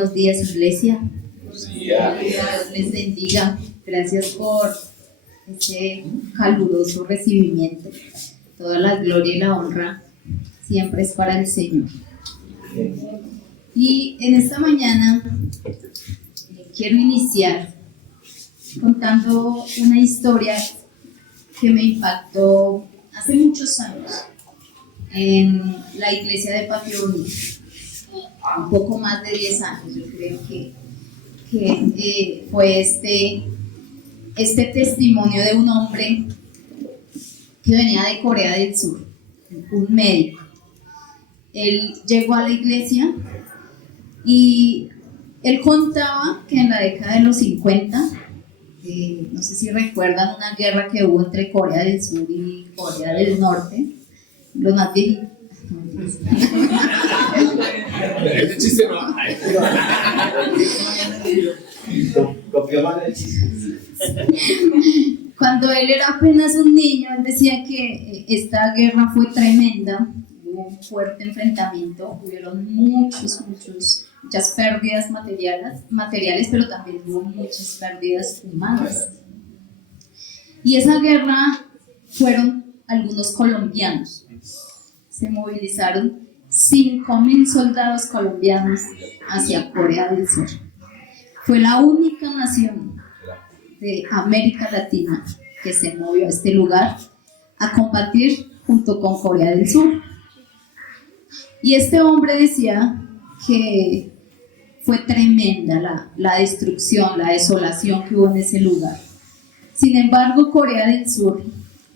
Buenos días, iglesia. Buenos días. Dios les bendiga. Gracias por ese caluroso recibimiento. Toda la gloria y la honra siempre es para el Señor. Y en esta mañana quiero iniciar contando una historia que me impactó hace muchos años en la iglesia de Patio Bonito. Un poco más de 10 años, yo creo que fue este testimonio de un hombre que venía de Corea del Sur, un médico. Él llegó a la iglesia y él contaba que en la década de los 50, no sé si recuerdan una guerra que hubo entre Corea del Sur y Corea del Norte, los más viejitos. Ese chiste no. Cuando él era apenas un niño, él decía que esta guerra fue tremenda, hubo un fuerte enfrentamiento, hubieron muchas pérdidas materiales, pero también hubo muchas pérdidas humanas. Y esa guerra fueron algunos colombianos. Se movilizaron 5.000 soldados colombianos hacia Corea del Sur. Fue la única nación de América Latina que se movió a este lugar a combatir junto con Corea del Sur. Y este hombre decía que fue tremenda la destrucción, la desolación que hubo en ese lugar. Sin embargo, Corea del Sur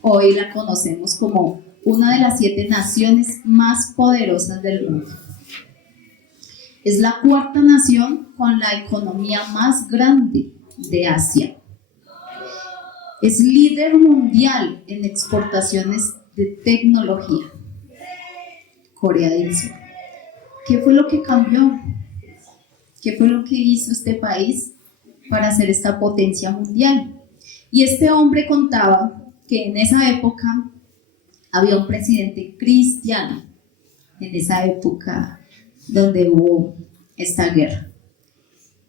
hoy la conocemos como una de las 7 naciones más poderosas del mundo. Es la 4ª nación con la economía más grande de Asia. Es líder mundial en exportaciones de tecnología. Corea del Sur. ¿Qué fue lo que cambió? ¿Qué fue lo que hizo este país para ser esta potencia mundial? Y este hombre contaba que en esa época había un presidente cristiano, en esa época donde hubo esta guerra.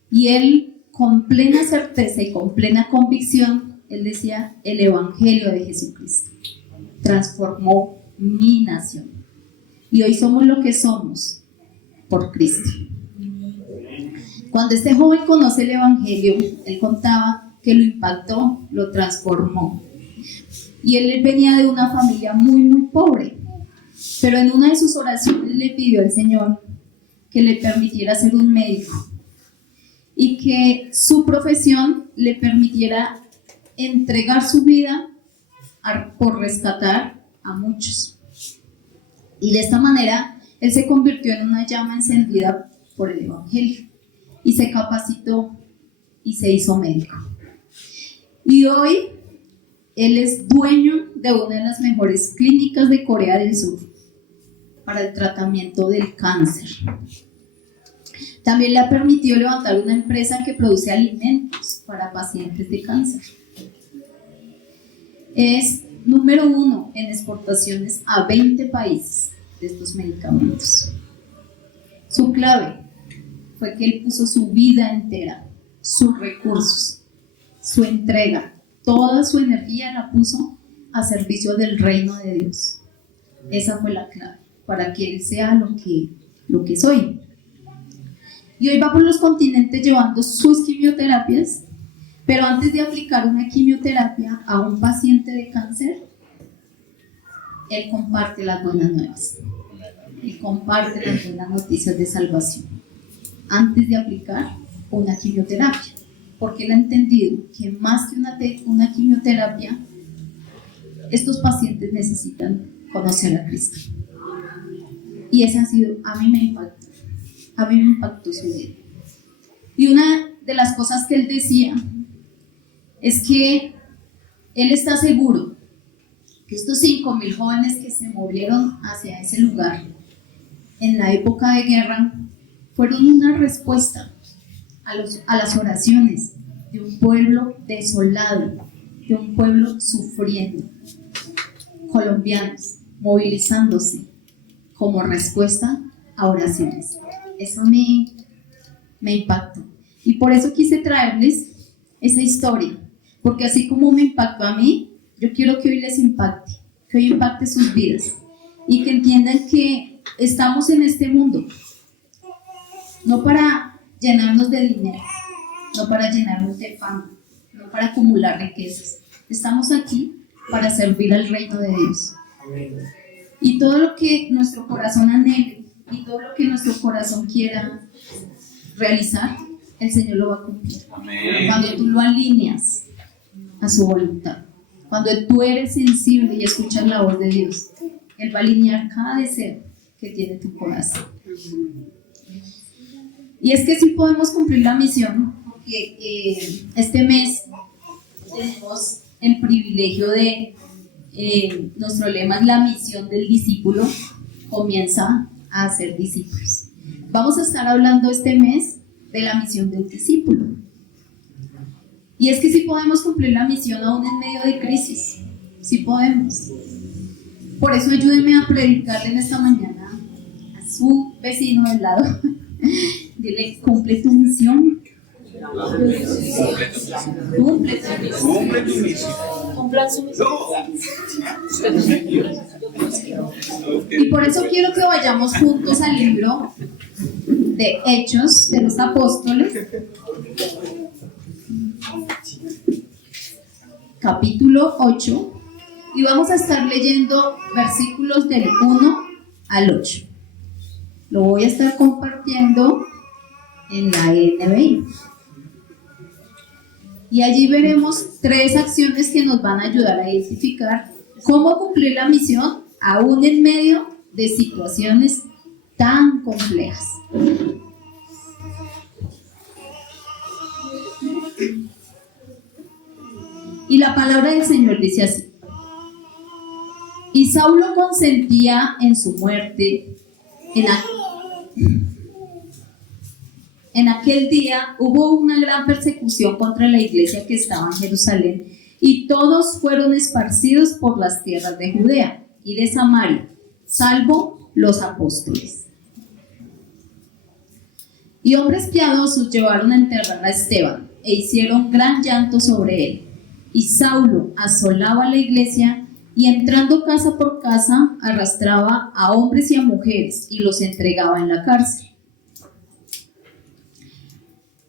Y él, con plena certeza y con plena convicción, él decía: el evangelio de Jesucristo transformó mi nación. Y hoy somos lo que somos por Cristo. Cuando este joven conoce el evangelio, él contaba que lo impactó, lo transformó. Y él venía de una familia muy pobre, pero en una de sus oraciones le pidió al Señor que le permitiera ser un médico y que su profesión le permitiera entregar su vida por rescatar a muchos. Y de esta manera él se convirtió en una llama encendida por el evangelio y se capacitó y se hizo médico. Y hoy él es dueño de una de las mejores clínicas de Corea del Sur para el tratamiento del cáncer. También le ha permitido levantar una empresa que produce alimentos para pacientes de cáncer. Es número 1 en exportaciones a 20 países de estos medicamentos. Su clave fue que él puso su vida entera, sus recursos, su entrega, toda su energía la puso a servicio del reino de Dios. Esa fue la clave para que él sea lo que es hoy. Y hoy va por los continentes llevando sus quimioterapias, pero antes de aplicar una quimioterapia a un paciente de cáncer, él comparte las buenas nuevas. Él comparte las buenas noticias de salvación antes de aplicar una quimioterapia, porque él ha entendido que más que una quimioterapia, estos pacientes necesitan conocer a Cristo. Y ese ha sido, a mí me impactó su vida. Y una de las cosas que él decía es que él está seguro que estos 5.000 jóvenes que se movieron hacia ese lugar en la época de guerra fueron una respuesta a las oraciones de un pueblo desolado, de un pueblo sufriendo, colombianos movilizándose como respuesta a oraciones. Eso a mí me impactó. Y por eso quise traerles esa historia, porque así como me impactó a mí, yo quiero que hoy les impacte, que hoy impacte sus vidas y que entiendan que estamos en este mundo no para llenarnos de dinero, no para llenarnos de fama, no para acumular riquezas. Estamos aquí para servir al reino de Dios. Y todo lo que nuestro corazón anhele y todo lo que nuestro corazón quiera realizar, el Señor lo va a cumplir. Amén. Cuando tú lo alineas a su voluntad, cuando tú eres sensible y escuchas la voz de Dios, Él va a alinear cada deseo que tiene tu corazón. Y es que sí podemos cumplir la misión, porque este mes tenemos el privilegio de, nuestro lema es la misión del discípulo, comienza a hacer discípulos. Vamos a estar hablando este mes de la misión del discípulo. Y es que sí podemos cumplir la misión aún en medio de crisis, sí podemos. Por eso ayúdenme a predicarle en esta mañana a su vecino del lado. Dile, cumple tu misión. Cumple tu misión. Cumplan su misión. Y por eso quiero que vayamos juntos al libro de Hechos de los Apóstoles, capítulo 8, y vamos a estar leyendo versículos del 1 al 8. Lo voy a estar compartiendo en la NBI. Y allí veremos 3 acciones que nos van a ayudar a identificar cómo cumplir la misión aún en medio de situaciones tan complejas. Y la palabra del Señor dice así: y Saulo consentía en su muerte. En aquel día hubo una gran persecución contra la iglesia que estaba en Jerusalén, y todos fueron esparcidos por las tierras de Judea y de Samaria, salvo los apóstoles. Y hombres piadosos llevaron a enterrar a Esteban, e hicieron gran llanto sobre él. Y Saulo asolaba la iglesia, y entrando casa por casa, arrastraba a hombres y a mujeres, y los entregaba en la cárcel.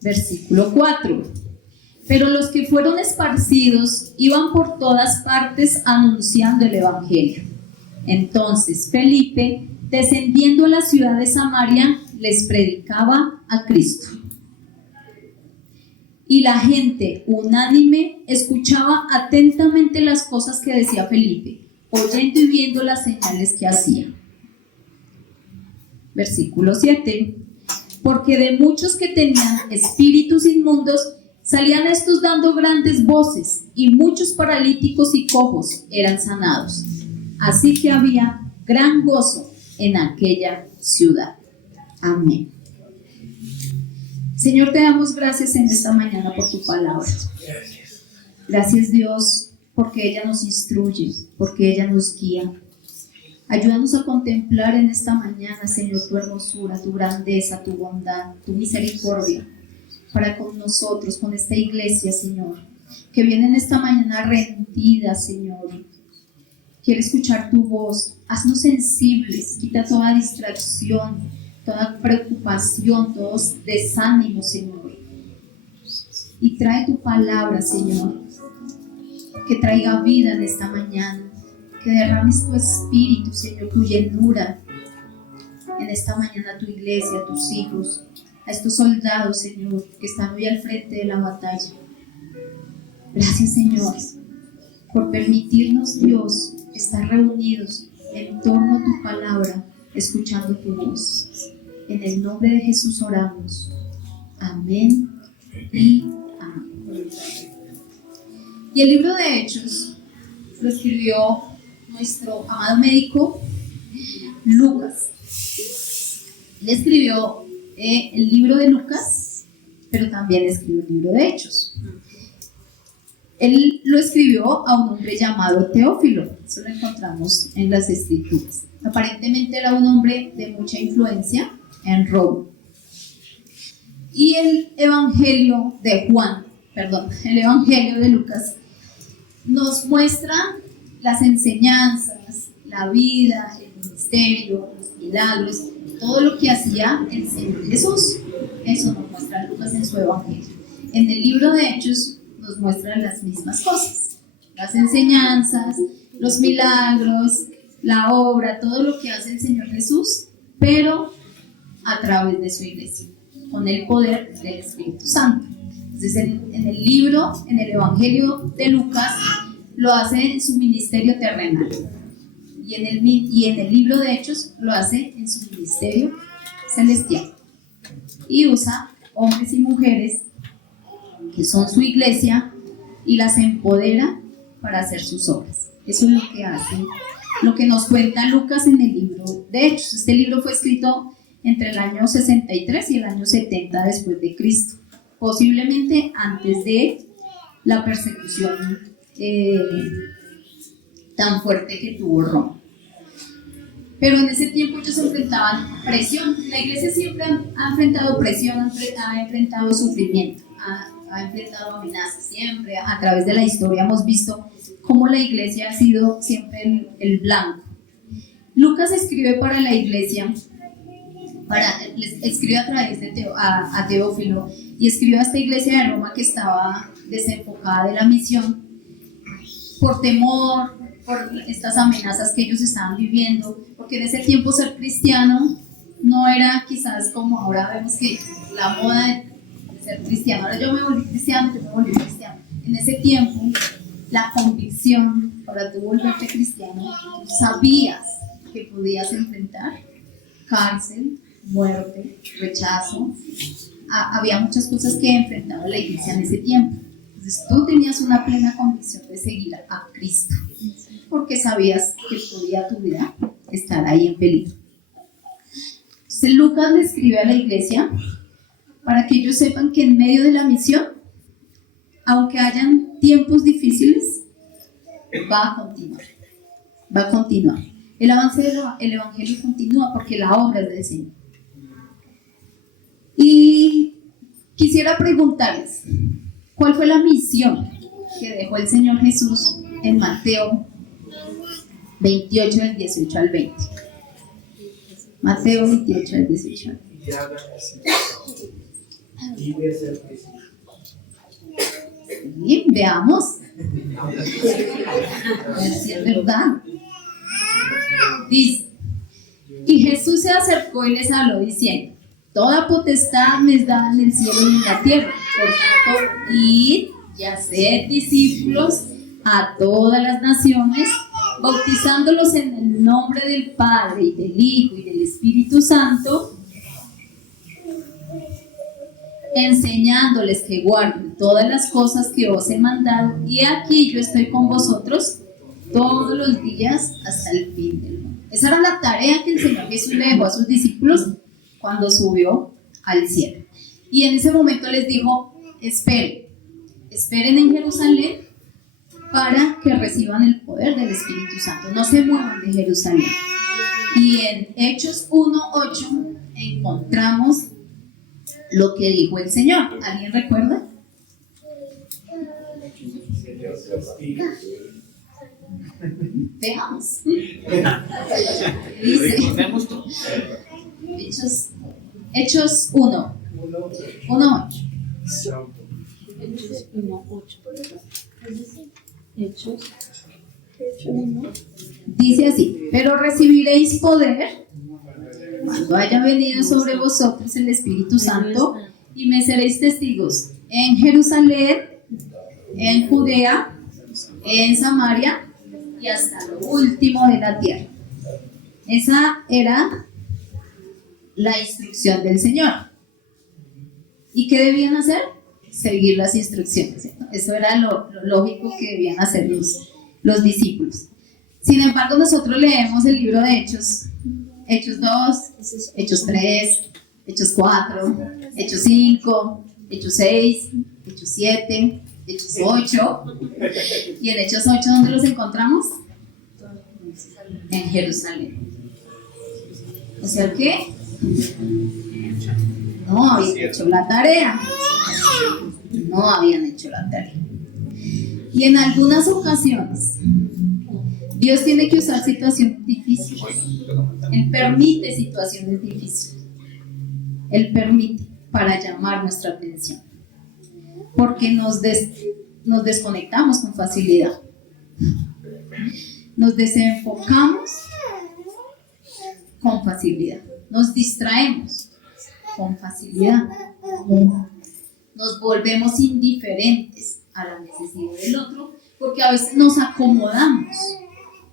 Versículo 4. Pero los que fueron esparcidos iban por todas partes anunciando el evangelio. Entonces Felipe, descendiendo a la ciudad de Samaria, les predicaba a Cristo. Y la gente, unánime, escuchaba atentamente las cosas que decía Felipe, oyendo y viendo las señales que hacía. Versículo 7. Porque de muchos que tenían espíritus inmundos, salían estos dando grandes voces, y muchos paralíticos y cojos eran sanados. Así que había gran gozo en aquella ciudad. Amén. Señor, te damos gracias en esta mañana por tu palabra. Gracias, Dios, porque ella nos instruye, porque ella nos guía. Ayúdanos a contemplar en esta mañana, Señor, tu hermosura, tu grandeza, tu bondad, tu misericordia para con nosotros, con esta iglesia, Señor, que viene en esta mañana rendida, Señor. Quiere escuchar tu voz. Haznos sensibles, quita toda distracción, toda preocupación, todo desánimo, Señor. Y trae tu palabra, Señor, que traiga vida en esta mañana. Que derrames tu espíritu, Señor, tu llenura en esta mañana a tu iglesia, a tus hijos, a estos soldados, Señor, que están hoy al frente de la batalla. Gracias, Señor, por permitirnos, Dios, estar reunidos en torno a tu palabra, escuchando tu voz. En el nombre de Jesús oramos. Amén y amén. Y el libro de Hechos lo escribió nuestro amado médico Lucas. Él escribió el libro de Lucas, pero también escribió el libro de Hechos. Él lo escribió a un hombre llamado Teófilo. Eso lo encontramos en las escrituras. Aparentemente era un hombre de mucha influencia en Roma. Y el Evangelio de el Evangelio de Lucas nos muestra las enseñanzas, la vida, el ministerio, los milagros, todo lo que hacía el Señor Jesús. Eso nos muestra Lucas en su Evangelio. En el libro de Hechos nos muestran las mismas cosas, las enseñanzas, los milagros, la obra, todo lo que hace el Señor Jesús, pero a través de su iglesia, con el poder del Espíritu Santo. Entonces en el Evangelio de Lucas lo hace en su ministerio terrenal, y en el libro de Hechos lo hace en su ministerio celestial, y usa hombres y mujeres que son su iglesia y las empodera para hacer sus obras. Eso es lo que hace, lo que nos cuenta Lucas en el libro de Hechos. Este libro fue escrito entre el año 63 y el año 70 después de Cristo, posiblemente antes de la persecución tan fuerte que tuvo Roma. Pero en ese tiempo ellos enfrentaban presión. La iglesia siempre ha enfrentado presión, ha enfrentado sufrimiento, ha enfrentado amenazas. Siempre a través de la historia hemos visto cómo la iglesia ha sido siempre el blanco. Lucas escribe para la iglesia, escribe a través de a Teófilo, y escribe a esta iglesia de Roma que estaba desenfocada de la misión por temor, por estas amenazas que ellos estaban viviendo, porque en ese tiempo ser cristiano no era quizás como ahora vemos que la moda de ser cristiano. Ahora yo me volví cristiano. En ese tiempo la convicción para tú volverte cristiano, tú sabías que podías enfrentar cárcel, muerte, rechazo. Había muchas cosas que enfrentaba la iglesia en ese tiempo. Entonces tú tenías una plena convicción de seguir a Cristo, porque sabías que podía tu vida estar ahí en peligro. Entonces Lucas le escribe a la iglesia para que ellos sepan que en medio de la misión, aunque hayan tiempos difíciles, va a continuar. El evangelio continúa porque la obra es del Señor. Y quisiera preguntarles, ¿cuál fue la misión que dejó el Señor Jesús en Mateo 28, del 18 al 20? Mateo 28, del 18 al 20. Y veamos. A ver si es verdad. Dice: y Jesús se acercó y les habló diciendo: toda potestad me es dada en el cielo y en la tierra. Por tanto, id y haced discípulos a todas las naciones, bautizándolos en el nombre del Padre y del Hijo y del Espíritu Santo, enseñándoles que guarden todas las cosas que os he mandado, y aquí yo estoy con vosotros todos los días hasta el fin del mundo. Esa era la tarea que el Señor Jesús le dejó a sus discípulos cuando subió al cielo. Y en ese momento les dijo: esperen en Jerusalén para que reciban el poder del Espíritu Santo. No se muevan de Jerusalén. Y en Hechos 1:8 encontramos lo que dijo el Señor. ¿Alguien recuerda? Veamos. Recordemos todo. Hechos 1:8. Hechos 1. Dice así: pero recibiréis poder cuando haya venido sobre vosotros el Espíritu Santo, y me seréis testigos en Jerusalén, en Judea, en Samaria y hasta lo último de la tierra. Esa era la instrucción del Señor. ¿Y qué debían hacer? Seguir las instrucciones, ¿cierto? Eso era lo lógico que debían hacer los discípulos. Sin embargo, nosotros leemos el libro de Hechos 2, Hechos 3, Hechos 4, Hechos 5, Hechos 6, Hechos 7, Hechos 8. Y en Hechos 8, ¿dónde los encontramos? En Jerusalén. O sea que no habían hecho la tarea. No habían hecho la tarea. Y en algunas ocasiones, Dios tiene que usar situaciones difíciles. Él permite situaciones difíciles. Él permite para llamar nuestra atención. Porque nos desconectamos con facilidad. Nos desenfocamos con facilidad. Nos distraemos con facilidad. Nos volvemos indiferentes a la necesidad del otro porque a veces nos acomodamos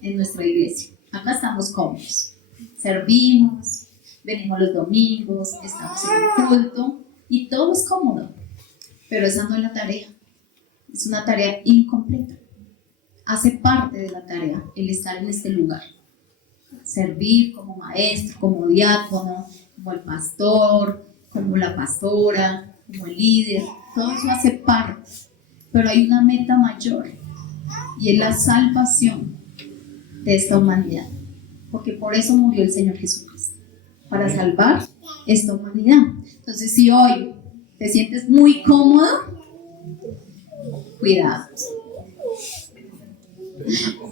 en nuestra iglesia. Acá estamos cómodos. Servimos, venimos los domingos, estamos en el culto y todo es cómodo. Pero esa no es la tarea. Es una tarea incompleta. Hace parte de la tarea el estar en este lugar. Servir como maestro, como diácono, como el pastor, como la pastora, como el líder. Todo eso hace parte. Pero hay una meta mayor y es la salvación de esta humanidad. Porque por eso murió el Señor Jesucristo. Para salvar esta humanidad. Entonces, si hoy te sientes muy cómodo, cuidado.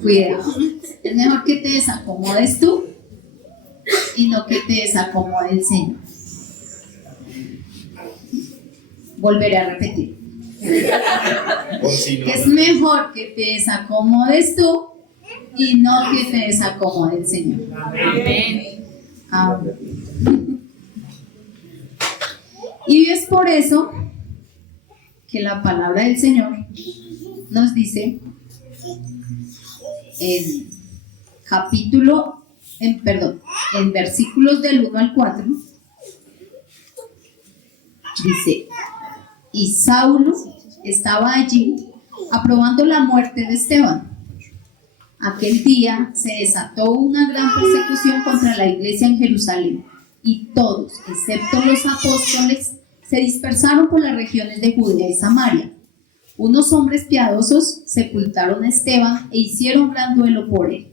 Cuidado. Es mejor que te desacomodes tú y no que te desacomode el Señor. Volveré a repetir. Que es mejor que te desacomodes tú y no que te desacomode el Señor. Amén. Amén. Y es por eso que la palabra del Señor nos dice en versículos del 1 al 4, dice: y Saulo estaba allí aprobando la muerte de Esteban. Aquel día se desató una gran persecución contra la iglesia en Jerusalén, y todos, excepto los apóstoles, se dispersaron por las regiones de Judea y Samaria. Unos hombres piadosos sepultaron a Esteban e hicieron gran duelo por él.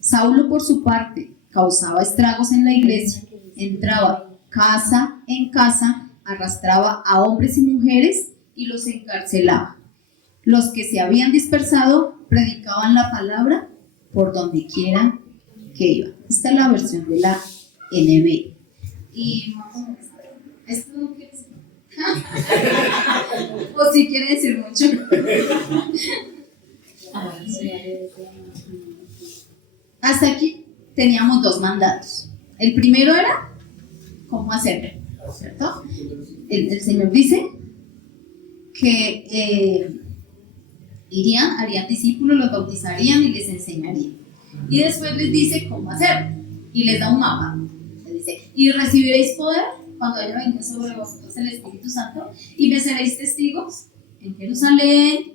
Saulo, por su parte, causaba estragos en la iglesia, entraba casa en casa, arrastraba a hombres y mujeres y los encarcelaba. Los que se habían dispersado predicaban la palabra por donde quiera que iba. Esta es la versión de la NB. Y esto no quiere decir. O si quiere decir mucho. Hasta aquí teníamos dos mandatos. El primero era cómo hacerlo, ¿cierto? El Señor dice que harían discípulos, los bautizarían y les enseñarían. Y después les dice cómo hacerlo. Y les da un mapa. Les dice: y recibiréis poder cuando haya venido sobre vosotros el Espíritu Santo, y me seréis testigos en Jerusalén,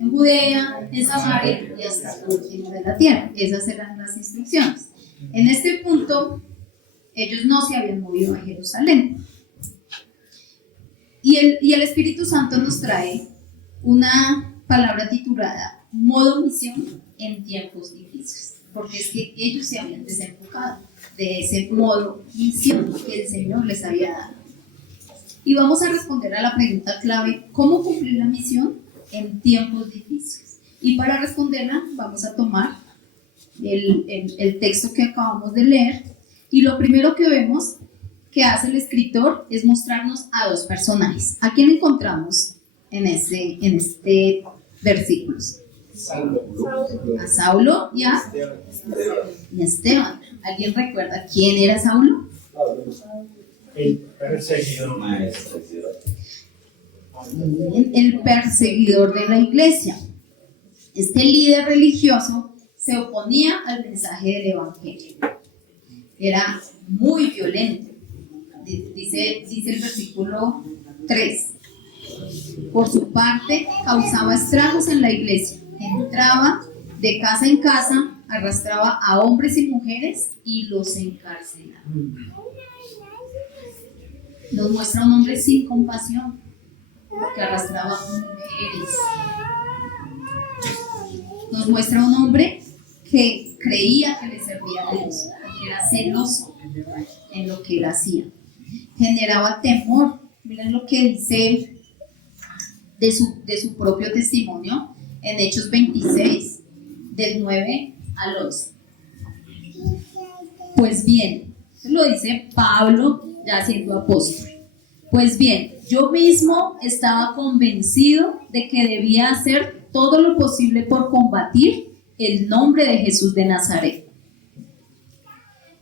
en Judea, en Samaria y hasta el último de la tierra. Esas eran las instrucciones. En este punto, ellos no se habían movido a Jerusalén. Y el Espíritu Santo nos trae una palabra titulada modo misión en tiempos difíciles, porque es que ellos se habían desenfocado de ese modo misión que el Señor les había dado. Y vamos a responder a la pregunta clave: ¿cómo cumplir la misión en tiempos difíciles? Y para responderla vamos a tomar el texto que acabamos de leer, y lo primero que vemos que hace el escritor es mostrarnos a dos personajes. ¿A quién encontramos en este versículo? A Saulo y a Esteban. ¿Alguien recuerda quién era Saulo? El perseguidor. El perseguidor de la iglesia. Este líder religioso se oponía al mensaje del evangelio. Era muy violento. Dice el versículo 3. Por su parte, causaba estragos en la iglesia. Entraba de casa en casa, arrastraba a hombres y mujeres y los encarcelaba. Nos muestra un hombre sin compasión, que arrastraba a mujeres. Nos muestra un hombre que creía que le servía a Dios, que era celoso en lo que él hacía. generaba temor. Miren lo que dice de su propio testimonio en Hechos 26, del 9 al 11. Pues bien, lo dice Pablo ya siendo apóstol. Pues bien, yo mismo estaba convencido de que debía hacer todo lo posible por combatir el nombre de Jesús de Nazaret.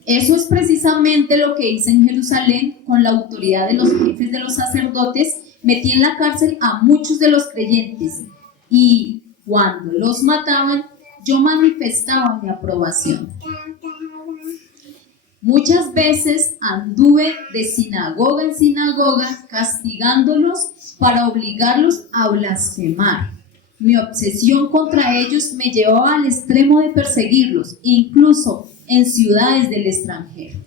Eso es precisamente lo que hice en Jerusalén con la autoridad de los jefes de los sacerdotes. Metí en la cárcel a muchos de los creyentes y cuando los mataban, yo manifestaba mi aprobación. Muchas veces anduve de sinagoga en sinagoga castigándolos para obligarlos a blasfemar. Mi obsesión contra ellos me llevaba al extremo de perseguirlos, incluso en ciudades del extranjero.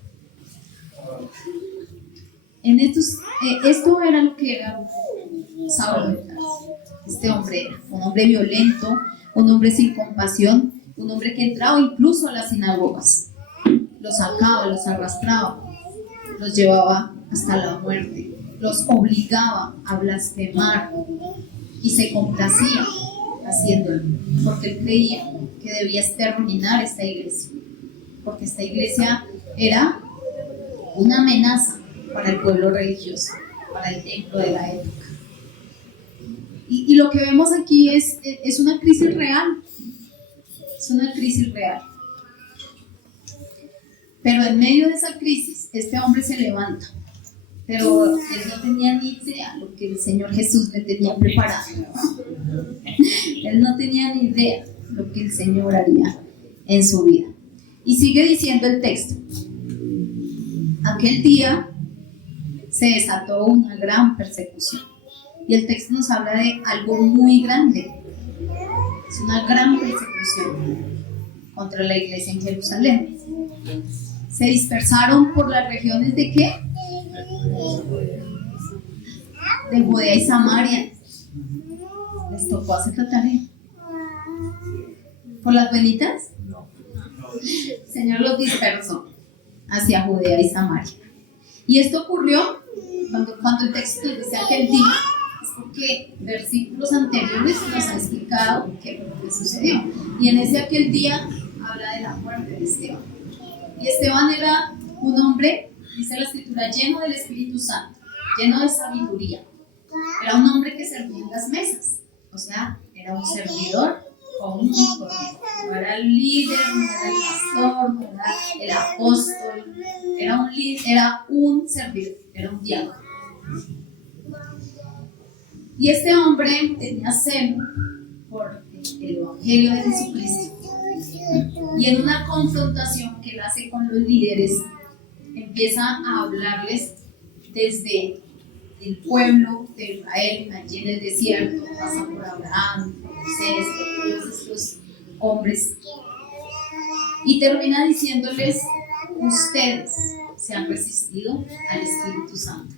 Esto era lo que era Saulo. Este hombre era un hombre violento, un hombre sin compasión, un hombre que entraba incluso a las sinagogas. Los sacaba, los arrastraba, los llevaba hasta la muerte, los obligaba a blasfemar y se complacía haciéndolo, porque él creía que debía exterminar esta iglesia, porque esta iglesia era una amenaza para el pueblo religioso, para el templo de la época. Y lo que vemos aquí es una crisis real, es una crisis real. Pero en medio de esa crisis, este hombre se levanta, pero él no tenía ni idea lo que el Señor Jesús le tenía preparado. Él no tenía ni idea lo que el Señor haría en su vida. Y sigue diciendo el texto. Aquel día se desató una gran persecución. Y el texto nos habla de algo muy grande. Es una gran persecución contra la iglesia en Jerusalén. Se dispersaron por las regiones de ¿qué? De Judea y Samaria. Les tocó hacer la tarea. ¿Por las buenitas? El Señor los dispersó hacia Judea y Samaria. Y esto ocurrió cuando el texto dice aquel día, es porque versículos anteriores nos han explicado qué fue lo que sucedió. Y en ese aquel día habla de la muerte de Esteban. Y Esteban era un hombre, dice la escritura, lleno del Espíritu Santo, lleno de sabiduría. Era un hombre que servía en las mesas, o sea, era un servidor común y corriente. No era el líder, no era el pastor, no era el apóstol, era un líder, era un servidor, era un diácono. Y este hombre tenía celo por el Evangelio de Jesucristo. Y en una confrontación que él hace con los líderes, empieza a hablarles desde el pueblo de Israel, allí en el desierto, pasa por Abraham, por Moisés, por todos estos hombres, y termina diciéndoles: ustedes se han resistido al Espíritu Santo,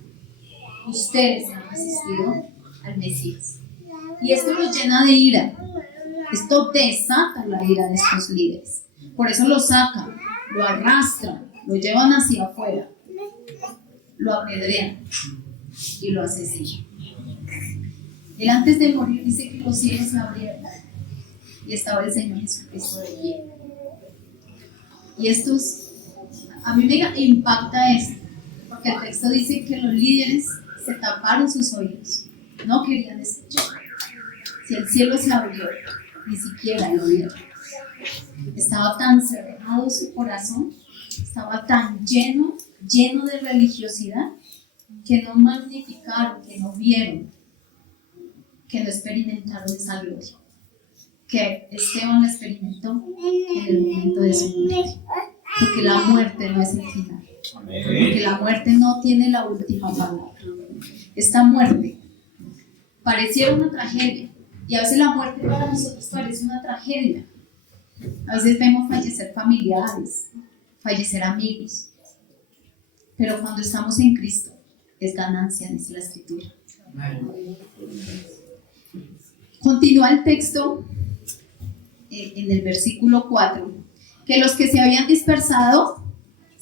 ustedes se han resistido al Mesías. Y esto los llena de ira. Esto desata la ira de estos líderes. Por eso lo sacan, lo arrastran, lo llevan hacia afuera, lo apedrean y lo asesinan. Él antes de morir dice que los cielos se abrieron y estaba el Señor Jesucristo de pie. Y a mí me impacta esto, porque el texto dice que los líderes se taparon sus oídos, no querían escuchar. Si el cielo se abrió, ni siquiera lo vieron. Estaba tan cerrado su corazón, estaba tan lleno de religiosidad, que no magnificaron, que no vieron, que no experimentaron esa gloria que Esteban la experimentó en el momento de su muerte. Porque la muerte no es el final, porque la muerte no tiene la última palabra. Esta muerte pareciera una tragedia, y a veces la muerte para nosotros parece una tragedia. A veces vemos fallecer familiares, fallecer amigos, pero cuando estamos en Cristo es ganancia, dice la Escritura. Continúa el texto en el versículo 4, que los que se habían dispersado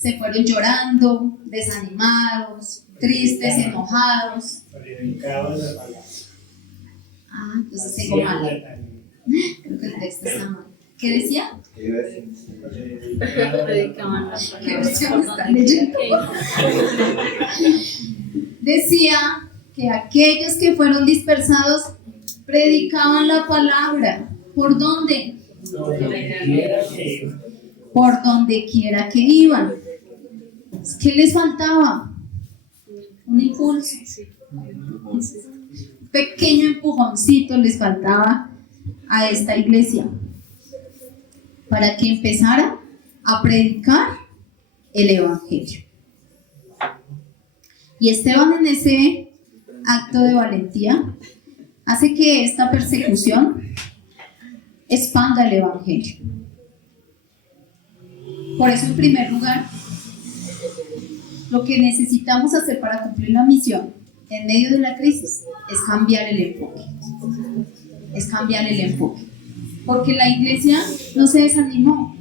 se fueron llorando, desanimados, tristes, enojados. Predicaban la palabra. Ah, entonces tengo Hacían mal. la tarea. Creo que el texto está mal. ¿Qué decía? Predicaban la ¿Qué versión está leyendo? Decía que aquellos que fueron dispersados predicaban la palabra. ¿Por dónde? Donde quiera que iban. Por donde quiera que iban. ¿Qué les faltaba? Un impulso. Un pequeño empujoncito les faltaba a esta iglesia para que empezara a predicar el evangelio. Y Esteban, en ese acto de valentía, hace que esta persecución expanda el evangelio. Por eso, en primer lugar, lo que necesitamos hacer para cumplir la misión en medio de la crisis es cambiar el enfoque. Es cambiar el enfoque. Porque la iglesia no se desanimó.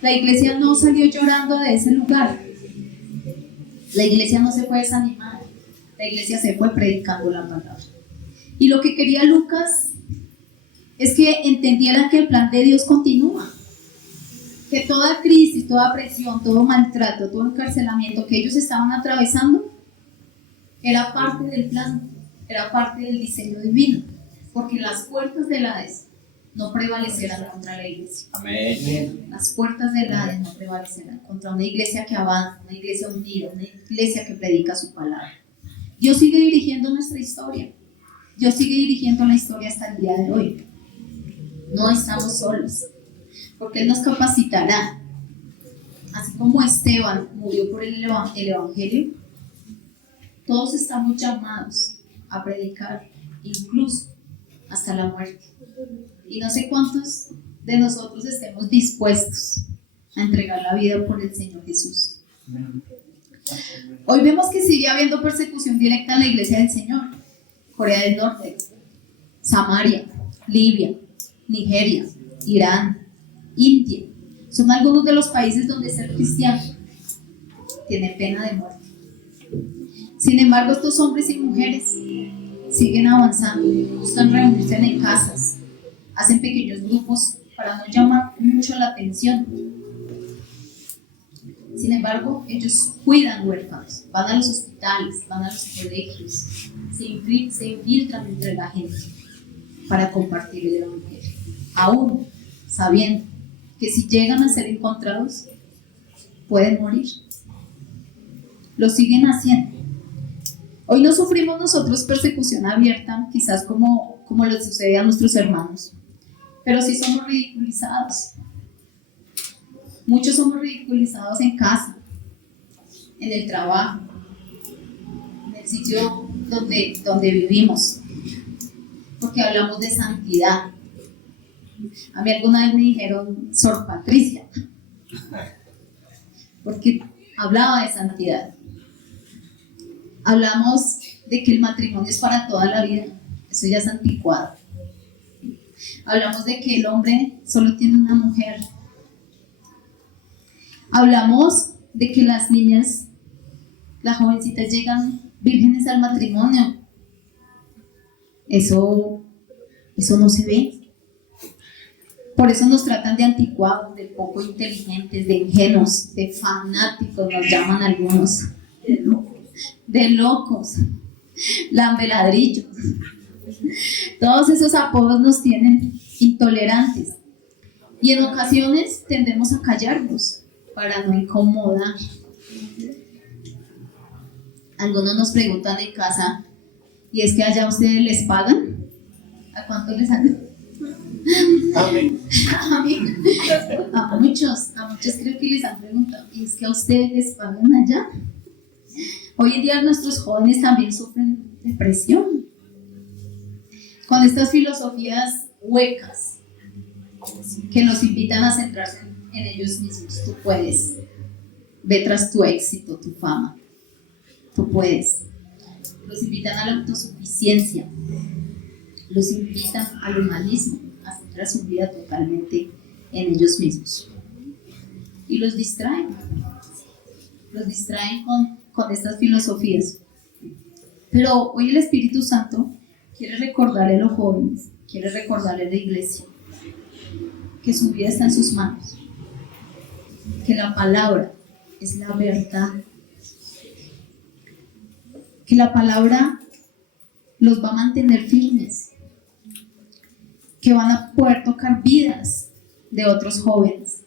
La iglesia no salió llorando de ese lugar. La iglesia no se fue desanimada. La iglesia se fue predicando la palabra. Y lo que quería Lucas es que entendieran que el plan de Dios continúa. Que toda crisis, toda presión, todo maltrato, todo encarcelamiento que ellos estaban atravesando era parte del plan, era parte del diseño divino, porque las puertas del Hades no prevalecerán contra la iglesia. Amén. Las puertas del Hades no prevalecerán contra una iglesia que avanza, una iglesia unida, una iglesia que predica su palabra. Dios sigue dirigiendo nuestra historia. Dios sigue dirigiendo la historia hasta el día de hoy. No estamos solos, porque Él nos capacitará. Así como Esteban murió por el Evangelio, todos estamos llamados a predicar, incluso hasta la muerte. Y no sé cuántos de nosotros estemos dispuestos a entregar la vida por el Señor Jesús. Hoy vemos que sigue habiendo persecución directa en la iglesia del Señor. Corea del Norte, Samaria, Libia, Nigeria, Irán, India, son algunos de los países donde ser cristiano tiene pena de muerte. Sin embargo, estos hombres y mujeres siguen avanzando, buscan reunirse en casas, hacen pequeños grupos para no llamar mucho la atención. Sin embargo, ellos cuidan huérfanos, van a los hospitales, van a los colegios, se infiltran entre la gente para compartir el evangelio, aún sabiendo que si llegan a ser encontrados pueden morir. Lo siguen haciendo. Hoy no sufrimos nosotros persecución abierta, quizás como le sucede a nuestros hermanos, pero sí somos ridiculizados. Muchos somos ridiculizados en casa, en el trabajo, en el sitio donde vivimos, porque hablamos de santidad. A mí alguna vez me dijeron Sor Patricia, porque hablaba de santidad. Hablamos de que el matrimonio es para toda la vida, eso ya es anticuado. Hablamos de que el hombre solo tiene una mujer. Hablamos de que las niñas, las jovencitas llegan vírgenes al matrimonio. Eso no se ve. Por eso nos tratan de anticuados, de poco inteligentes, de ingenuos, de fanáticos, nos llaman algunos. De locos, lambeladrillos. Todos esos apodos nos tienen intolerantes. Y en ocasiones tendemos a callarnos para no incomodar. Algunos nos preguntan en casa, ¿y es que allá ustedes les pagan? ¿A cuánto les han? Amén. A muchos creo que les han preguntado, ¿y es que a ustedes les pagan allá? Hoy en día nuestros jóvenes también sufren depresión con estas filosofías huecas que nos invitan a centrarse en ellos mismos. Tú puedes, ve tras tu éxito, tu fama, tú puedes. Los invitan a la autosuficiencia, los invitan al humanismo, a centrar su vida totalmente en ellos mismos y los distraen. los distraen con estas filosofías. Pero hoy el Espíritu Santo quiere recordarle a los jóvenes, quiere recordarle a la iglesia, que su vida está en sus manos, que la palabra es la verdad, que la palabra los va a mantener firmes, que van a poder tocar vidas de otros jóvenes,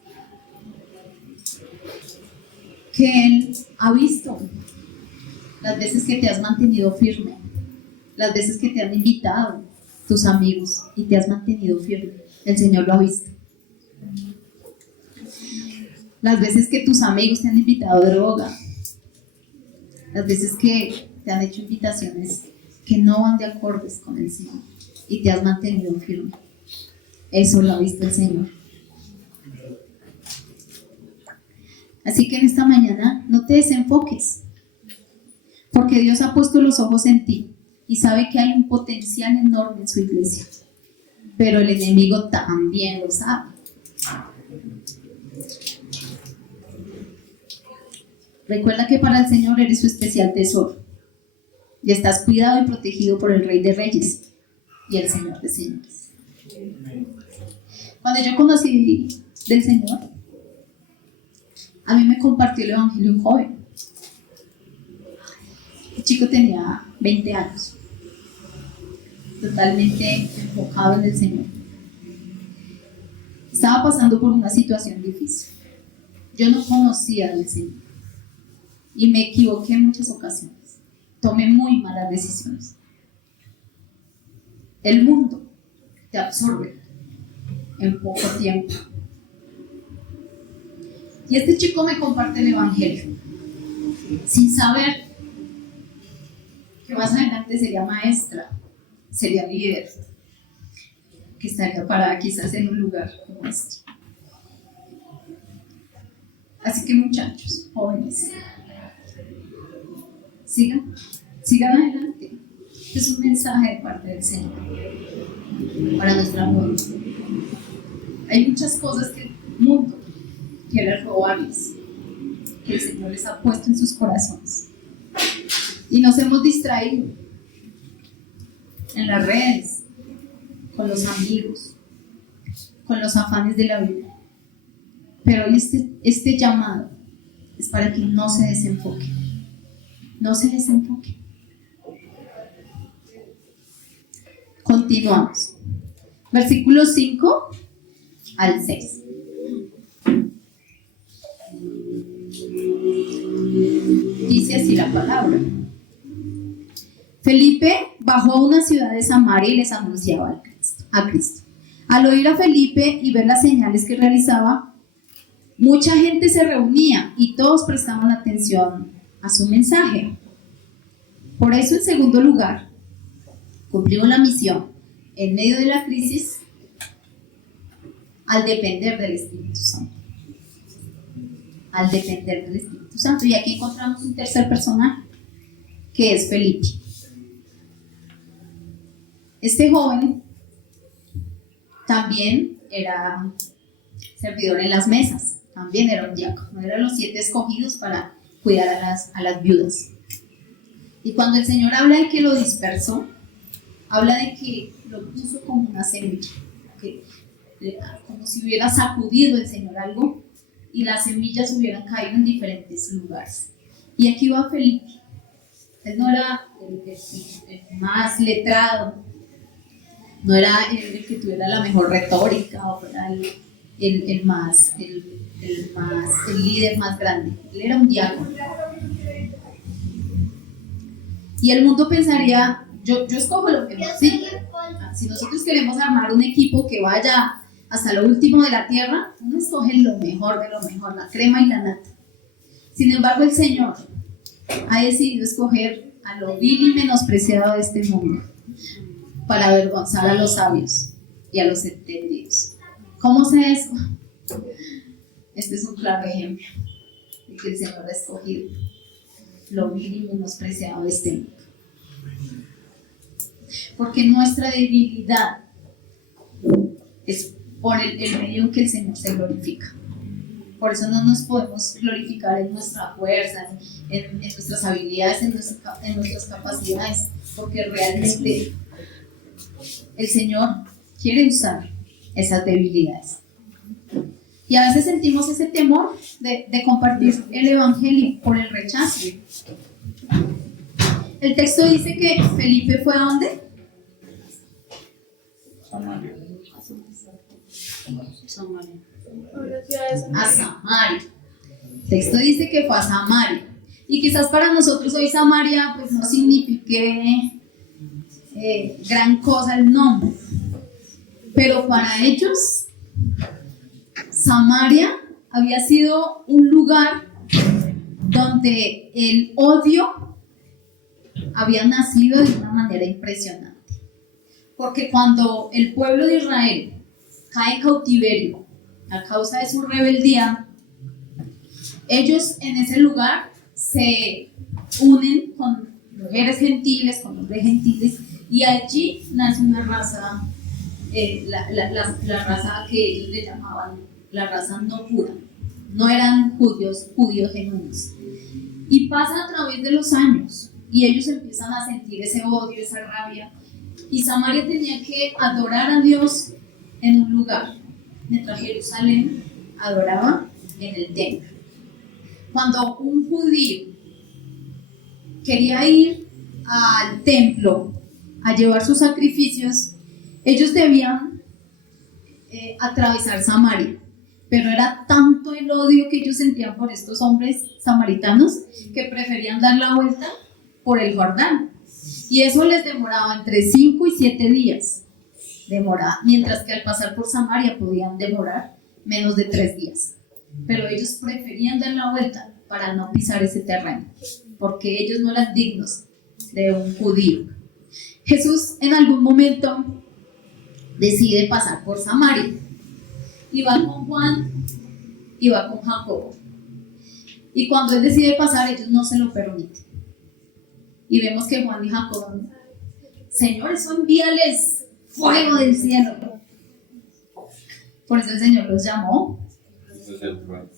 que Él ha visto las veces que te has mantenido firme, las veces que te han invitado tus amigos y te has mantenido firme. El Señor lo ha visto. Las veces que tus amigos te han invitado a droga, las veces que te han hecho invitaciones que no van de acordes con el Señor y te has mantenido firme. Eso lo ha visto el Señor. Así que en esta mañana no te desenfoques, porque Dios ha puesto los ojos en ti y sabe que hay un potencial enorme en su iglesia, pero el enemigo también lo sabe. Recuerda que para el Señor eres su especial tesoro y estás cuidado y protegido por el Rey de Reyes y el Señor de Señores. Cuando yo conocí del Señor, a mí me compartió el Evangelio un joven. El chico tenía 20 años, totalmente enfocado en el Señor. Estaba pasando por una situación difícil. Yo no conocía del Señor y me equivoqué en muchas ocasiones. Tomé muy malas decisiones. El mundo te absorbe en poco tiempo. Y este chico me comparte el Evangelio sin saber que más adelante sería maestra, sería líder, que estaría parada quizás en un lugar como este. Así que muchachos, jóvenes, sigan adelante. Este es un mensaje de parte del Señor para nuestra mundo. Hay muchas cosas que el mundo quiere robarles, que el Señor les ha puesto en sus corazones. Y nos hemos distraído en las redes, con los amigos, con los afanes de la vida. Pero hoy este llamado es para que no se desenfoque. No se desenfoque. Continuamos. Versículos 5 al 6. Dice así la palabra. Felipe bajó a una ciudad de Samaria y les anunciaba a Cristo. Al oír a Felipe y ver las señales que realizaba, mucha gente se reunía y todos prestaban atención a su mensaje. Por eso, en segundo lugar, cumplimos la misión en medio de la crisis al depender del Espíritu Santo. Al depender del Espíritu Santo. Y aquí encontramos un tercer personaje, que es Felipe. Este joven también era servidor en las mesas, también era un diácono, no eran los 7 escogidos para cuidar a las viudas. Y cuando el Señor habla de que lo dispersó, habla de que lo puso como una semilla, como si hubiera sacudido el Señor algo y las semillas hubieran caído en diferentes lugares. Y aquí va Felipe. Él no era el más letrado, no era el que tuviera la mejor retórica o fuera el líder más grande. Él era un diácono. Y el mundo pensaría, yo escojo lo mejor, ¿sí? Si nosotros queremos armar un equipo que vaya hasta lo último de la tierra, uno escoge lo mejor de lo mejor, la crema y la nata. Sin embargo, el Señor ha decidido escoger a lo vil y menospreciado de este mundo para avergonzar a los sabios y a los entendidos. ¿Cómo sé eso? Este es un claro ejemplo de que el Señor ha escogido lo vil y menospreciado de este mundo. Porque nuestra debilidad es por el medio en que el Señor se glorifica. Por eso no nos podemos glorificar en nuestra fuerza, en nuestras habilidades, en nuestras capacidades, porque realmente el Señor quiere usar esas debilidades. Y a veces sentimos ese temor de compartir el Evangelio por el rechazo. El texto dice que Felipe fue ¿a dónde? Samaria. A Samaria. El texto dice que fue a Samaria. Y quizás para nosotros hoy Samaria pues no signifique gran cosa el nombre. Pero para ellos Samaria había sido un lugar donde el odio había nacido de una manera impresionante. Porque cuando el pueblo de Israel cae en cautiverio a causa de su rebeldía, ellos en ese lugar se unen con mujeres gentiles, con hombres gentiles, y allí nace una raza, la raza que ellos le llamaban la raza no pura. No eran judíos genuinos. Y pasa a través de los años, y ellos empiezan a sentir ese odio, esa rabia. Y Samaria tenía que adorar a Dios en un lugar, mientras Jerusalén adoraba en el templo. Cuando un judío quería ir al templo a llevar sus sacrificios, ellos debían atravesar Samaria. Pero era tanto el odio que ellos sentían por estos hombres samaritanos que preferían dar la vuelta por el Jordán. Y eso les demoraba entre 5 y 7 días. Mientras que al pasar por Samaria podían demorar menos de 3 días. Pero ellos preferían dar la vuelta para no pisar ese terreno, porque ellos no eran dignos de un judío. Jesús en algún momento decide pasar por Samaria. Y va con Juan y va con Jacobo. Y cuando él decide pasar, ellos no se lo permiten. Y vemos que Juan y Jacobo, Señor, eso envíales fuego del cielo. Por eso el Señor los llamó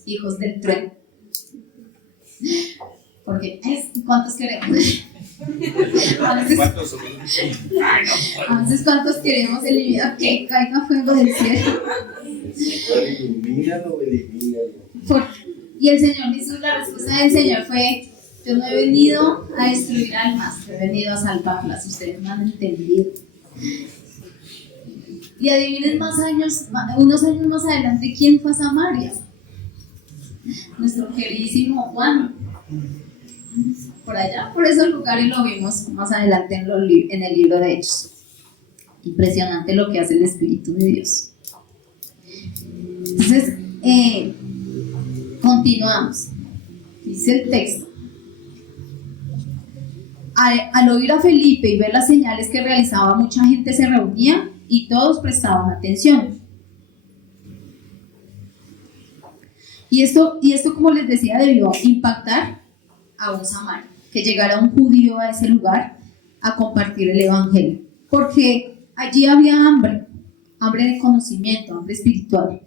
hijos del trueno. Porque, ¿cuántos queremos? A veces, ¿cuántos queremos eliminar que caiga fuego del cielo? Elimínalo. Y el Señor Jesús, la respuesta del Señor fue: yo no he venido a destruir almas, yo he venido a salvarlas. Ustedes no han entendido. Y adivinen unos años más adelante, ¿quién fue a Samaria? Nuestro queridísimo Juan. Por allá, por esos lugares lo vimos más adelante en el libro de Hechos. Impresionante lo que hace el Espíritu de Dios. Entonces, continuamos. Dice el texto: al oír a Felipe y ver las señales que realizaba, mucha gente se reunía y todos prestaban atención. Y esto, como les decía, debió impactar a un samario, que llegara un judío a ese lugar a compartir el evangelio, porque allí había hambre de conocimiento, hambre espiritual,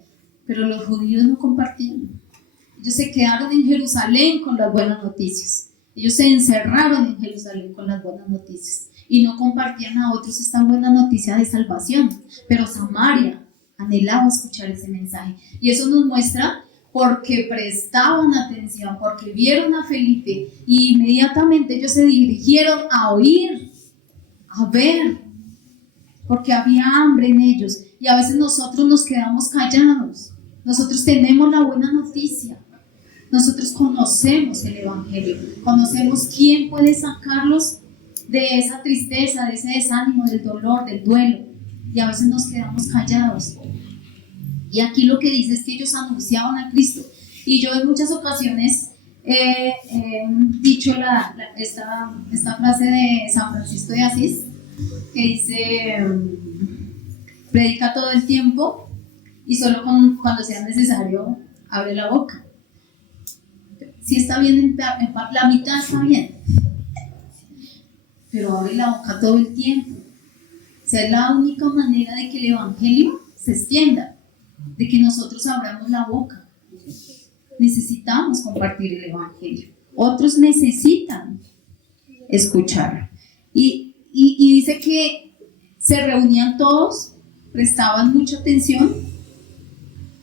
pero los judíos no compartían. Ellos se quedaron en Jerusalén con las buenas noticias, ellos se encerraron en Jerusalén con las buenas noticias y no compartían a otros esta buena noticia de salvación. Pero Samaria anhelaba escuchar ese mensaje, y eso nos muestra porque prestaban atención, porque vieron a Felipe y inmediatamente ellos se dirigieron a oír, a ver, porque había hambre en ellos. Y a veces nosotros nos quedamos callados. Nosotros tenemos la buena noticia, nosotros conocemos el evangelio, conocemos quién puede sacarlos de esa tristeza, de ese desánimo, del dolor, del duelo, y a veces nos quedamos callados. Y aquí lo que dice es que ellos anunciaban a Cristo. Y yo en muchas ocasiones he dicho esta frase de San Francisco de Asís, que dice: predica todo el tiempo y solo cuando sea necesario abre la boca. Si está bien, la mitad está bien, pero abre la boca todo el tiempo. O sea, es la única manera de que el evangelio se extienda, de que nosotros abramos la boca. necesitamos compartir el Evangelio. Otros necesitan escucharlo. Y dice que se reunían todos, prestaban mucha atención,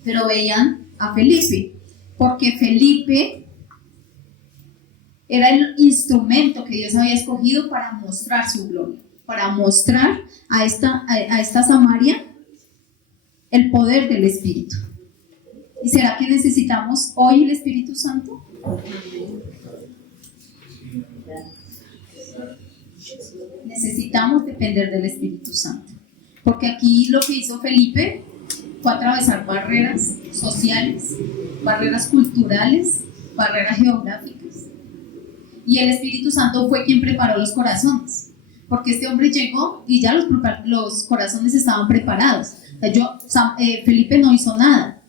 pero veían a Felipe, porque Felipe era el instrumento que Dios había escogido para mostrar su gloria, para mostrar a esta Samaria el poder del Espíritu. ¿Y será que necesitamos hoy el Espíritu Santo? Necesitamos depender del Espíritu Santo, porque aquí lo que hizo Felipe fue atravesar barreras sociales, barreras culturales, barreras geográficas, y el Espíritu Santo fue quien preparó los corazones, porque este hombre llegó y ya los corazones estaban preparados. Felipe no hizo nada,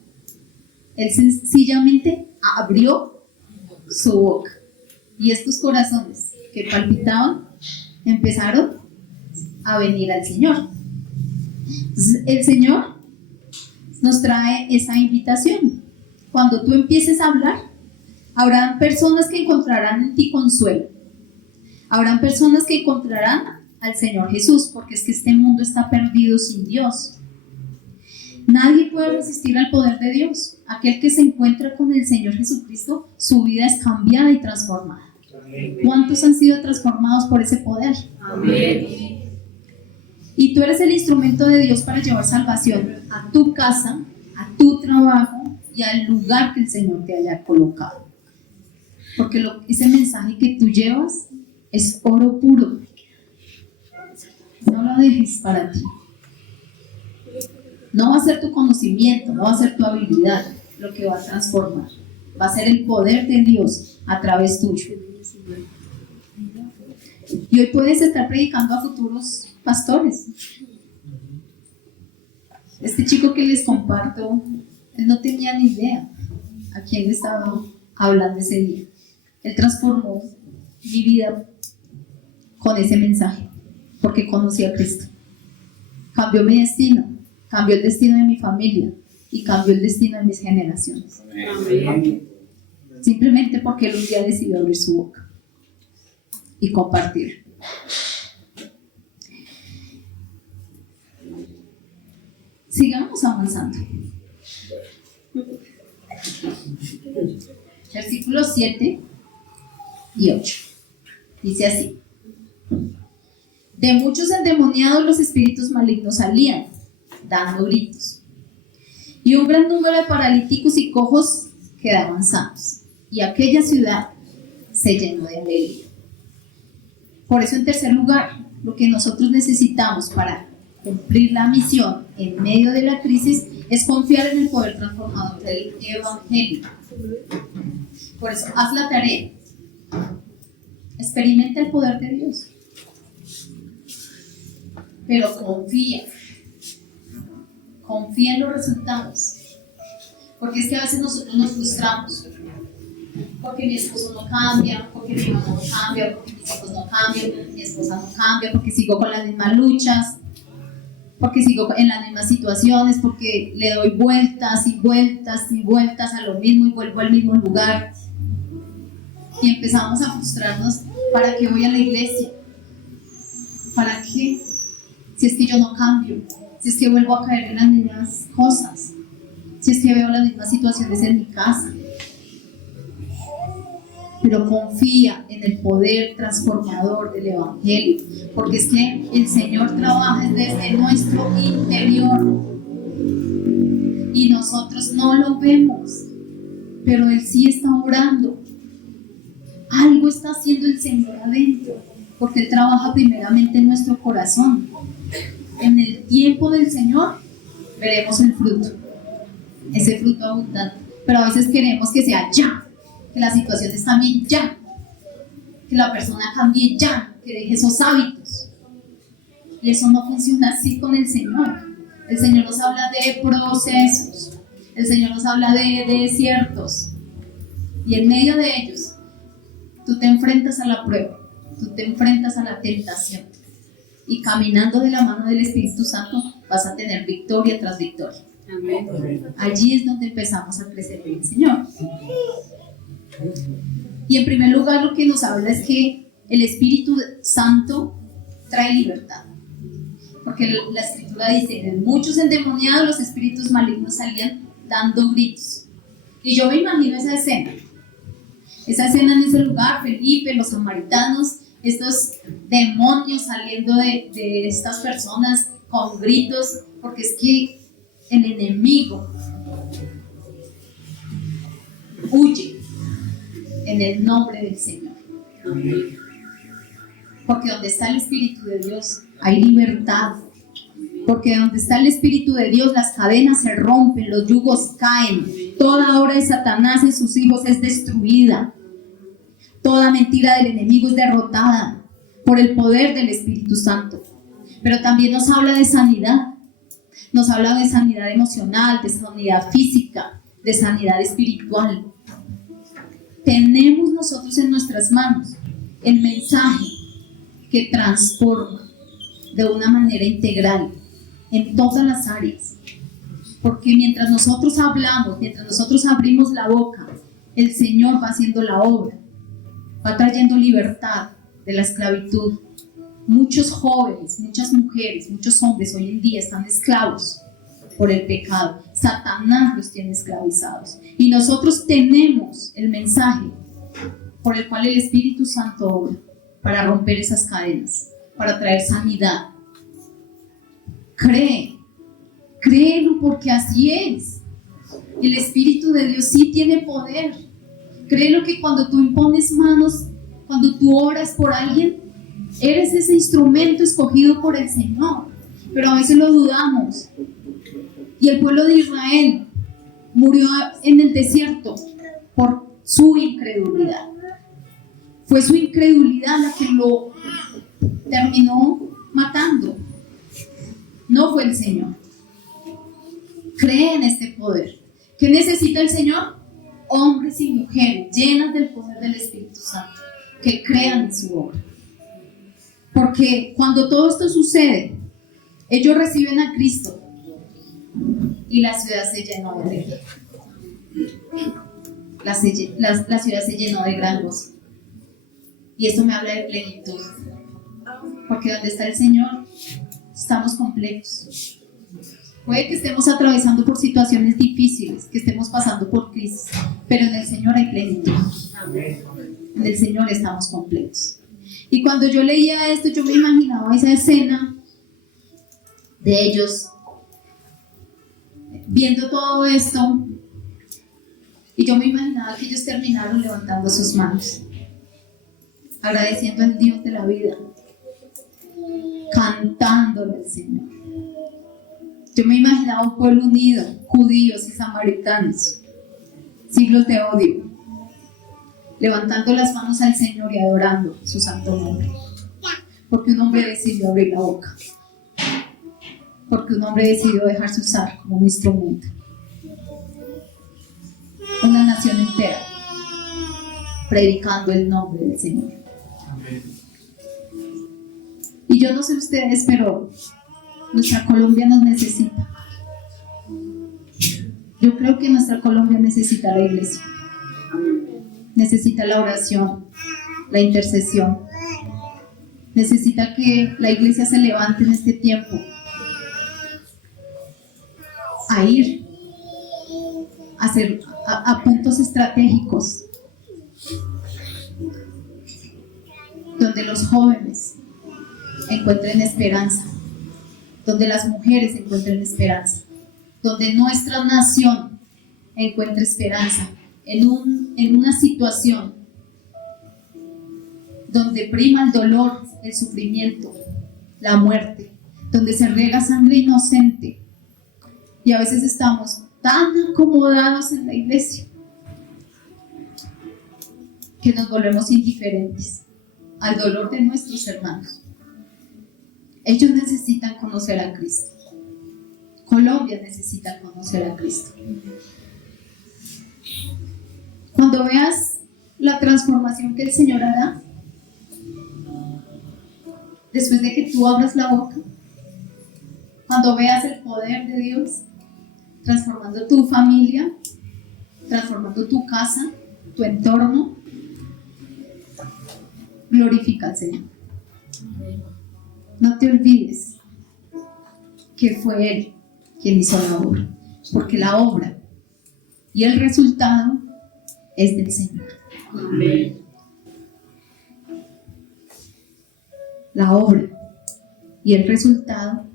él sencillamente abrió su boca, y estos corazones que palpitaban empezaron a venir al Señor. Entonces, el Señor nos trae esa invitación. Cuando tú empieces a hablar, habrán personas que encontrarán en ti consuelo, habrán personas que encontrarán al Señor Jesús, porque es que este mundo está perdido sin Dios. Nadie puede resistir al poder de Dios. Aquel que se encuentra con el Señor Jesucristo, su vida es cambiada y transformada. ¿Cuántos han sido transformados por ese poder? Amén. Y tú eres el instrumento de Dios para llevar salvación a tu casa, a tu trabajo y al lugar que el Señor te haya colocado. Porque ese mensaje que tú llevas es oro puro. No lo dejes para ti. No va a ser tu conocimiento, no va a ser tu habilidad lo que va a transformar. Va a ser el poder de Dios a través tuyo. Y hoy puedes estar predicando a futuros pastores. Este chico que les comparto, él no tenía ni idea a quién le estaba hablando ese día. Él transformó mi vida con ese mensaje, porque conocí a Cristo. Cambió mi destino, cambió el destino de mi familia y cambió el destino de mis generaciones. Amén. Simplemente porque él un día decidió abrir su boca y compartir. Sigamos avanzando. Versículos 7 y 8. Dice así: de muchos endemoniados los espíritus malignos salían, dando gritos, y un gran número de paralíticos y cojos quedaban sanos, y aquella ciudad se llenó de alegría. Por eso, en tercer lugar, lo que nosotros necesitamos para cumplir la misión en medio de la crisis es confiar en el poder transformador del Evangelio. Por eso, haz la tarea. Experimenta el poder de Dios. Pero confía. Confía en los resultados. Porque es que a veces nosotros nos frustramos. Porque mi esposo no cambia, porque mi mamá no cambia, porque mis hijos no cambian, porque mi esposa no cambia, porque sigo con las mismas luchas, porque sigo en las mismas situaciones, porque le doy vueltas y vueltas y vueltas a lo mismo y vuelvo al mismo lugar. Y empezamos a frustrarnos. ¿Para qué voy a la iglesia? ¿Para qué? Si es que yo no cambio, si es que vuelvo a caer en las mismas cosas, si es que veo las mismas situaciones en mi casa. Pero confía en el poder transformador del Evangelio, porque es que el Señor trabaja desde nuestro interior y nosotros no lo vemos, pero Él sí está obrando. Algo está haciendo el Señor adentro, porque Él trabaja primeramente en nuestro corazón. En el tiempo del Señor veremos el fruto, ese fruto abundante, pero a veces queremos que sea ya, que las situaciones cambien ya, que la persona cambie ya, que deje esos hábitos. Y eso no funciona así con el Señor. El Señor nos habla de procesos, el Señor nos habla de desiertos, y en medio de ellos tú te enfrentas a la prueba, tú te enfrentas a la tentación, y caminando de la mano del Espíritu Santo vas a tener victoria tras victoria. Allí es donde empezamos a crecer en el Señor. Y en primer lugar lo que nos habla es que el Espíritu Santo trae libertad. Porque la Escritura dice, de muchos endemoniados los espíritus malignos salían dando gritos. Y yo me imagino esa escena en ese lugar, Felipe, los samaritanos, estos demonios saliendo de estas personas con gritos, porque es que el enemigo huye en el nombre del Señor. Porque donde está el Espíritu de Dios hay libertad. Porque donde está el Espíritu de Dios las cadenas se rompen, los yugos caen. Toda obra de Satanás en sus hijos es destruida. Toda mentira del enemigo es derrotada por el poder del Espíritu Santo. Pero también nos habla de sanidad. Nos habla de sanidad emocional, de sanidad física, de sanidad espiritual. Tenemos nosotros en nuestras manos el mensaje que transforma de una manera integral en todas las áreas. Porque mientras nosotros hablamos, mientras nosotros abrimos la boca, el Señor va haciendo la obra, va trayendo libertad de la esclavitud. Muchos jóvenes, muchas mujeres, muchos hombres hoy en día están esclavos por el pecado. Satanás los tiene esclavizados. Y nosotros tenemos el mensaje por el cual el Espíritu Santo obra para romper esas cadenas, para traer sanidad. Créelo porque así es. El Espíritu de Dios sí tiene poder. Créelo que cuando tú impones manos, cuando tú oras por alguien, eres ese instrumento escogido por el Señor. Pero a veces lo dudamos. Y el pueblo de Israel murió en el desierto por su incredulidad. Fue su incredulidad la que lo terminó matando. No fue el Señor. Cree en este poder. ¿Qué necesita el Señor? Hombres y mujeres llenas del poder del Espíritu Santo, que crean en su obra. Porque cuando todo esto sucede, ellos reciben a Cristo y la ciudad se llenó de alegría. La ciudad se llenó de gran gozo. Y esto me habla de plenitud. Porque donde está el Señor, estamos completos. Puede que estemos atravesando por situaciones difíciles, que estemos pasando por crisis, pero en el Señor hay plenitud. En el Señor estamos completos. Y cuando yo leía esto, yo me imaginaba esa escena de ellos viendo todo esto, y yo me imaginaba que ellos terminaron levantando sus manos, agradeciendo al Dios de la vida, cantándole al Señor. Yo me imaginaba un pueblo unido, judíos y samaritanos, siglos de odio, levantando las manos al Señor y adorando su santo nombre. Porque un hombre decidió abrir la boca. Porque un hombre decidió dejarse usar como un instrumento. Una nación entera predicando el nombre del Señor. Y yo no sé ustedes, pero nuestra Colombia nos necesita. Yo creo que nuestra Colombia necesita la iglesia. Necesita la oración, la intercesión. Necesita que la iglesia se levante en este tiempo a ir a puntos estratégicos donde los jóvenes encuentren esperanza, donde las mujeres encuentren esperanza, donde nuestra nación encuentre esperanza en una situación donde prima el dolor, el sufrimiento, la muerte, donde se riega sangre inocente. Y a veces estamos tan acomodados en la iglesia que nos volvemos indiferentes al dolor de nuestros hermanos. Ellos necesitan conocer a Cristo. Colombia necesita conocer a Cristo. Cuando veas la transformación que el Señor hará, después de que tú abras la boca, cuando veas el poder de Dios, transformando tu familia, transformando tu casa, tu entorno. Glorifica al Señor. No te olvides que fue Él quien hizo la obra, porque la obra y el resultado es del Señor. Amén. La obra y el resultado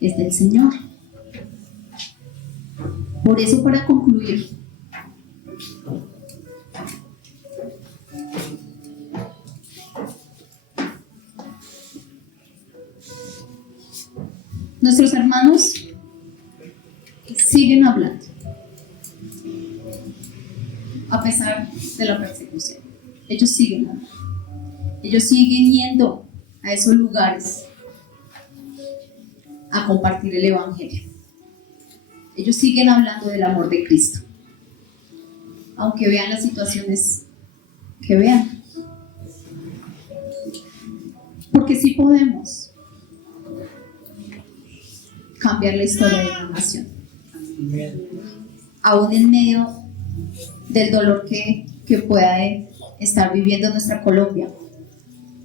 es del Señor. Por eso, para concluir, nuestros hermanos siguen hablando a pesar de la persecución. Ellos siguen hablando. Ellos siguen yendo a esos lugares a compartir el Evangelio. Ellos siguen hablando del amor de Cristo, aunque vean las situaciones que vean. Porque sí podemos cambiar la historia de una nación, aún en medio del dolor que pueda estar viviendo nuestra Colombia,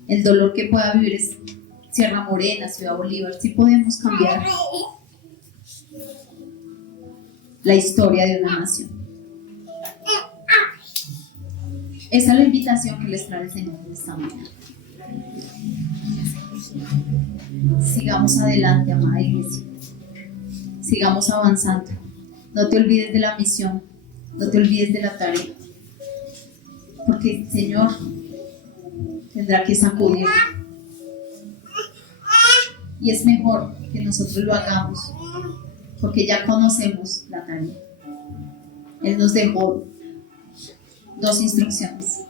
el dolor que pueda vivir Sierra Morena, Ciudad Bolívar. Sí podemos cambiar la historia de una nación. Esa es la invitación que les trae el Señor en esta mañana. Sigamos adelante, amada iglesia. Sigamos avanzando. No te olvides de la misión. No te olvides de la tarea. Porque el Señor tendrá que sacudir. Y es mejor que nosotros lo hagamos, porque ya conocemos la tarea. Él nos dejó 2 instrucciones.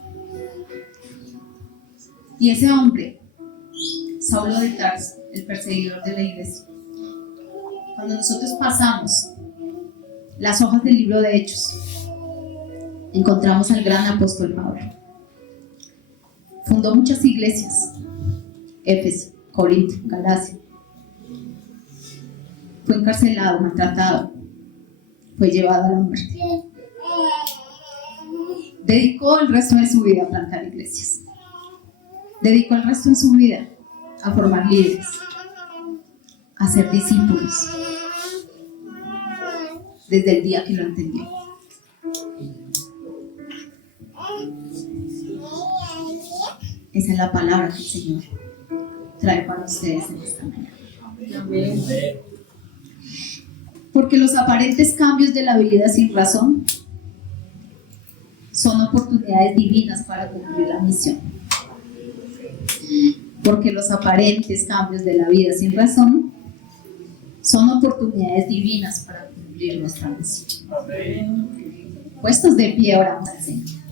Y ese hombre, Saulo de Tarso, el perseguidor de la iglesia, cuando nosotros pasamos las hojas del libro de Hechos, encontramos al gran apóstol Pablo. Fundó muchas iglesias: Éfeso, Corinto, Galacia. Fue encarcelado, maltratado, fue llevado a la muerte. Dedicó el resto de su vida a plantar iglesias. Dedicó el resto de su vida a formar líderes, a ser discípulos, desde el día que lo entendió. Esa es la palabra que el Señor trae para ustedes en esta mañana. Amén. Porque los aparentes cambios de la vida sin razón son oportunidades divinas para cumplir la misión. Porque los aparentes cambios de la vida sin razón son oportunidades divinas para cumplir nuestra misión. Puestos de pie, oramos al Señor.